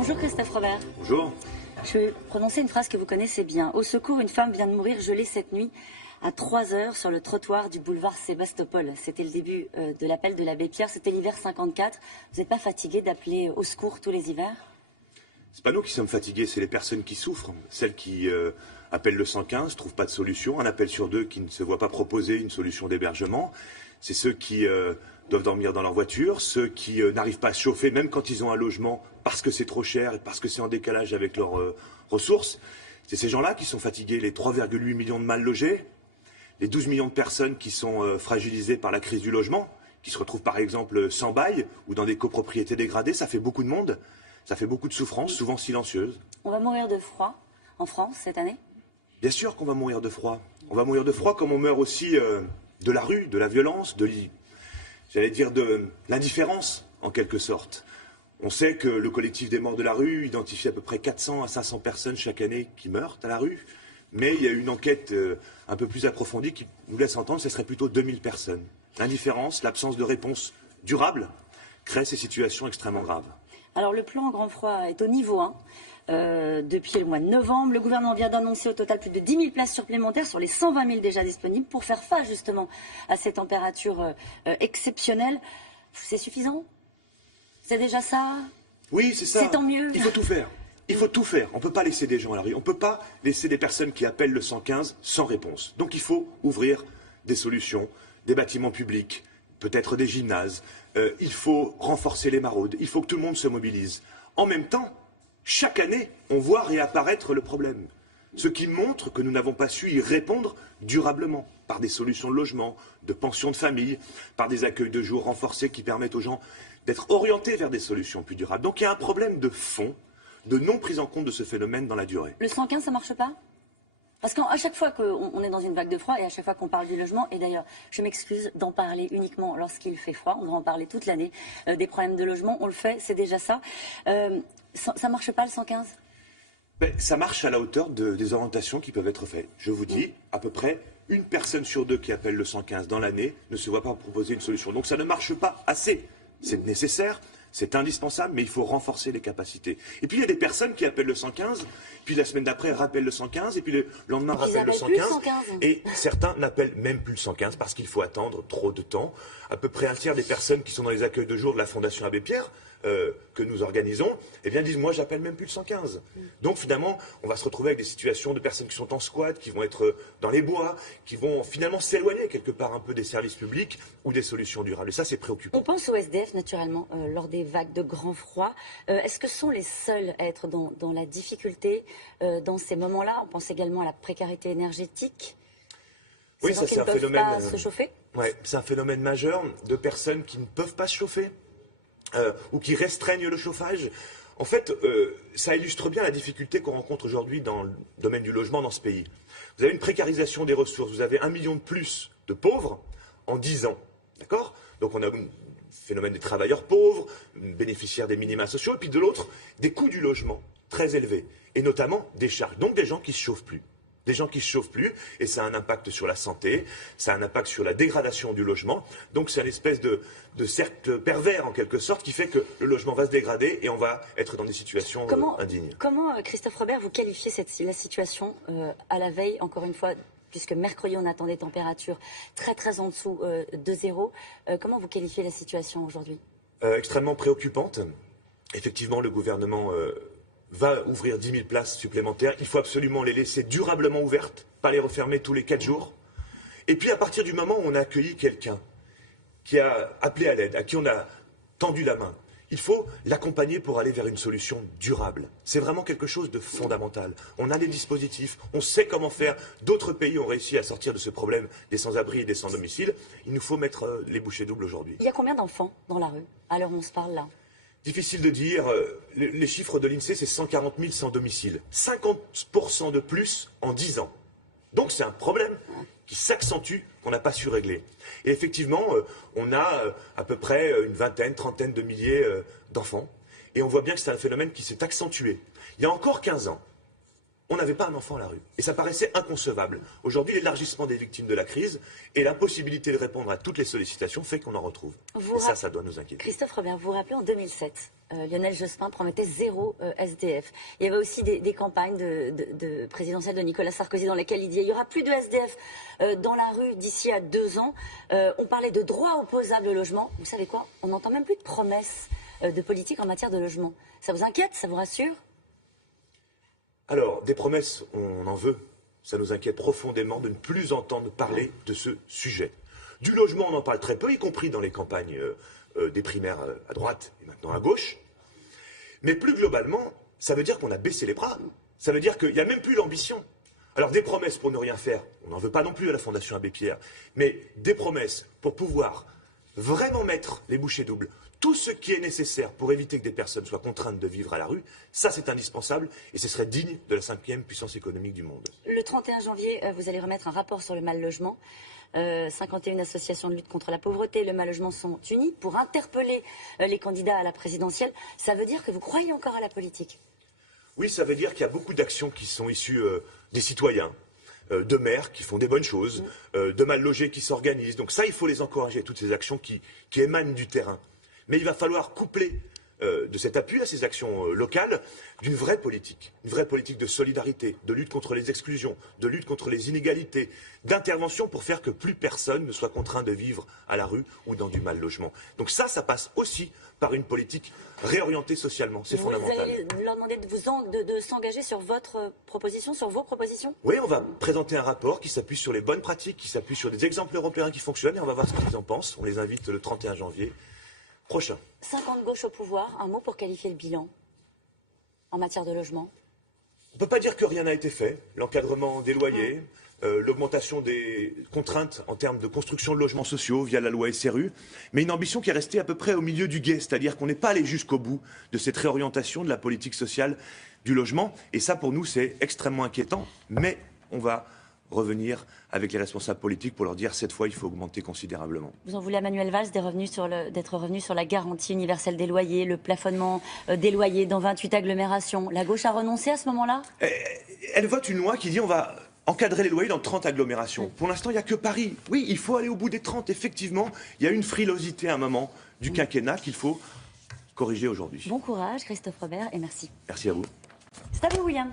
Bonjour Christophe Robert. Bonjour. Je vais prononcer une phrase que vous connaissez bien. Au secours, une femme vient de mourir gelée cette nuit à 3 heures sur le trottoir du boulevard Sébastopol. C'était le début de l'appel de l'abbé Pierre. C'était l'hiver 54. Vous n'êtes pas fatigué d'appeler au secours tous les hivers? C'est pas nous qui sommes fatigués, c'est les personnes qui souffrent. Celles qui appellent le 115, trouvent pas de solution. Un appel sur deux qui ne se voit pas proposer une solution d'hébergement. C'est ceux qui doivent dormir dans leur voiture, ceux qui n'arrivent pas à se chauffer, même quand ils ont un logement, parce que c'est trop cher et parce que c'est en décalage avec leurs ressources. C'est ces gens-là qui sont fatigués, les 3,8 millions de mal logés, les 12 millions de personnes qui sont fragilisées par la crise du logement, qui se retrouvent par exemple sans bail ou dans des copropriétés dégradées. Ça fait beaucoup de monde, ça fait beaucoup de souffrances, souvent silencieuses. On va mourir de froid en France cette année? Bien sûr qu'on va mourir de froid. On va mourir de froid comme on meurt aussi de la rue, de la violence, j'allais dire de l'indifférence en quelque sorte. On sait que le collectif des morts de la rue identifie à peu près 400 à 500 personnes chaque année qui meurent à la rue. Mais il y a une enquête un peu plus approfondie qui nous laisse entendre que ce serait plutôt 2000 personnes. L'indifférence, l'absence de réponse durable crée ces situations extrêmement graves. Alors le plan grand froid est au niveau 1 depuis le mois de novembre. Le gouvernement vient d'annoncer au total plus de 10 000 places supplémentaires sur les 120 000 déjà disponibles pour faire face justement à ces températures exceptionnelles. C'est suffisant? C'est déjà ça? Oui, c'est ça. C'est tant mieux. Il faut tout faire. Il faut tout faire. On ne peut pas laisser des gens à la rue. On ne peut pas laisser des personnes qui appellent le 115 sans réponse. Donc il faut ouvrir des solutions, des bâtiments publics, peut-être des gymnases. Il faut renforcer les maraudes. Il faut que tout le monde se mobilise. En même temps, chaque année, on voit réapparaître le problème. Ce qui montre que nous n'avons pas su y répondre durablement, par des solutions de logement, de pensions de famille, par des accueils de jour renforcés qui permettent aux gens d'être orientés vers des solutions plus durables. Donc il y a un problème de fond, de non prise en compte de ce phénomène dans la durée. Le 115, ça ne marche pas? Parce qu'à chaque fois qu'on est dans une vague de froid et à chaque fois qu'on parle du logement, et d'ailleurs, je m'excuse d'en parler uniquement lorsqu'il fait froid, on va en parler toute l'année, des problèmes de logement, on le fait, c'est déjà ça. Ça ne marche pas le 115? Ça marche à la hauteur des orientations qui peuvent être faites. Je vous dis, à peu près une personne sur deux qui appelle le 115 dans l'année ne se voit pas proposer une solution. Donc ça ne marche pas assez. C'est nécessaire, c'est indispensable, mais il faut renforcer les capacités. Et puis il y a des personnes qui appellent le 115, puis la semaine d'après rappellent le 115, et puis le lendemain rappellent le 115. Et certains n'appellent même plus le 115 parce qu'il faut attendre trop de temps. À peu près un tiers des personnes qui sont dans les accueils de jour de la Fondation Abbé Pierre, que nous organisons, eh bien disent moi j'appelle même plus le 115. Donc finalement on va se retrouver avec des situations de personnes qui sont en squat, qui vont être dans les bois, qui vont finalement s'éloigner quelque part un peu des services publics ou des solutions durables. Et ça c'est préoccupant. On pense aux SDF naturellement lors des vagues de grand froid. Est-ce que ce sont les seuls à être dans la difficulté dans ces moments-là? On pense également à la précarité énergétique. Oui, ça c'est un phénomène. Pas se chauffer. Ouais, c'est un phénomène majeur de personnes qui ne peuvent pas se chauffer. Ou qui restreignent le chauffage. En fait, ça illustre bien la difficulté qu'on rencontre aujourd'hui dans le domaine du logement dans ce pays. Vous avez une précarisation des ressources, vous avez 1 million de plus de pauvres en 10 ans. D'accord? Donc on a un phénomène des travailleurs pauvres, bénéficiaires des minima sociaux, et puis de l'autre, des coûts du logement très élevés, et notamment des charges. Donc des gens qui ne se chauffent plus. Des gens qui ne se chauffent plus, et ça a un impact sur la santé, ça a un impact sur la dégradation du logement. Donc c'est une espèce de cercle pervers, en quelque sorte, qui fait que le logement va se dégrader et on va être dans des situations indignes. Comment, Christophe Robert, vous qualifiez la situation à la veille, encore une fois, puisque mercredi on attend des températures très très en dessous de zéro. Comment vous qualifiez la situation aujourd'hui? Extrêmement préoccupante. Effectivement, le gouvernement va ouvrir 10 000 places supplémentaires. Il faut absolument les laisser durablement ouvertes, pas les refermer tous les 4 jours. Et puis à partir du moment où on a accueilli quelqu'un qui a appelé à l'aide, à qui on a tendu la main, il faut l'accompagner pour aller vers une solution durable. C'est vraiment quelque chose de fondamental. On a des dispositifs, on sait comment faire. D'autres pays ont réussi à sortir de ce problème des sans-abri et des sans-domicile. Il nous faut mettre les bouchées doubles aujourd'hui. Il y a combien d'enfants dans la rue à l'heure où on se parle là? Difficile de dire. Les chiffres de l'INSEE, c'est 140 000 sans domicile. 50% de plus en 10 ans. Donc c'est un problème qui s'accentue, qu'on n'a pas su régler. Et effectivement, on a à peu près une vingtaine, trentaine de milliers d'enfants. Et on voit bien que c'est un phénomène qui s'est accentué. Il y a encore 15 ans, on n'avait pas un enfant à la rue. Et ça paraissait inconcevable. Aujourd'hui, l'élargissement des victimes de la crise et l'impossibilité de répondre à toutes les sollicitations fait qu'on en retrouve. Et ça doit nous inquiéter. Christophe Robert, vous vous rappelez, en 2007, Lionel Jospin promettait 0 SDF. Il y avait aussi des campagnes présidentielles de Nicolas Sarkozy dans lesquelles il disait il n'y aura plus de SDF dans la rue d'ici à 2 ans. On parlait de droit opposable au logement. Vous savez quoi? On n'entend même plus de promesses de politique en matière de logement. Ça vous inquiète? Ça vous rassure? Alors, des promesses, on en veut. Ça nous inquiète profondément de ne plus entendre parler de ce sujet. Du logement, on en parle très peu, y compris dans les campagnes des primaires à droite et maintenant à gauche. Mais plus globalement, ça veut dire qu'on a baissé les bras. Ça veut dire qu'il n'y a même plus l'ambition. Alors, des promesses pour ne rien faire, on n'en veut pas non plus à la Fondation Abbé Pierre, mais des promesses pour pouvoir vraiment mettre les bouchées doubles. Tout ce qui est nécessaire pour éviter que des personnes soient contraintes de vivre à la rue, ça c'est indispensable et ce serait digne de la 5e puissance économique du monde. Le 31 janvier, vous allez remettre un rapport sur le mal-logement. 51 associations de lutte contre la pauvreté et le mal-logement sont unies pour interpeller les candidats à la présidentielle. Ça veut dire que vous croyez encore à la politique? Oui, ça veut dire qu'il y a beaucoup d'actions qui sont issues des citoyens, de maires qui font des bonnes choses, de mal logés qui s'organisent. Donc ça, il faut les encourager, toutes ces actions qui émanent du terrain. Mais il va falloir coupler de cet appui à ces actions locales d'une vraie politique de solidarité, de lutte contre les exclusions, de lutte contre les inégalités, d'intervention pour faire que plus personne ne soit contraint de vivre à la rue ou dans du mal logement. Donc ça passe aussi par une politique réorientée socialement, c'est fondamental. Vous allez leur demander de s'engager sur votre proposition, sur vos propositions? Oui, on va présenter un rapport qui s'appuie sur les bonnes pratiques, qui s'appuie sur des exemples européens qui fonctionnent et on va voir ce qu'ils en pensent. On les invite le 31 janvier. Prochain. 50 gauche au pouvoir, un mot pour qualifier le bilan en matière de logement? On ne peut pas dire que rien n'a été fait. L'encadrement des loyers, l'augmentation des contraintes en termes de construction de logements sociaux via la loi SRU, mais une ambition qui est restée à peu près au milieu du gué, c'est-à-dire qu'on n'est pas allé jusqu'au bout de cette réorientation de la politique sociale du logement. Et ça, pour nous, c'est extrêmement inquiétant, mais on va revenir avec les responsables politiques pour leur dire cette fois il faut augmenter considérablement. Vous en voulez à Manuel Valls d'être revenu sur la garantie universelle des loyers, le plafonnement des loyers dans 28 agglomérations. La gauche a renoncé à ce moment-là? Elle vote une loi qui dit on va encadrer les loyers dans 30 agglomérations. Pour l'instant, il n'y a que Paris. Oui, il faut aller au bout des 30. Effectivement, il y a une frilosité à un moment du quinquennat qu'il faut corriger aujourd'hui. Bon courage, Christophe Robert, et merci. Merci à vous. C'est à vous, William.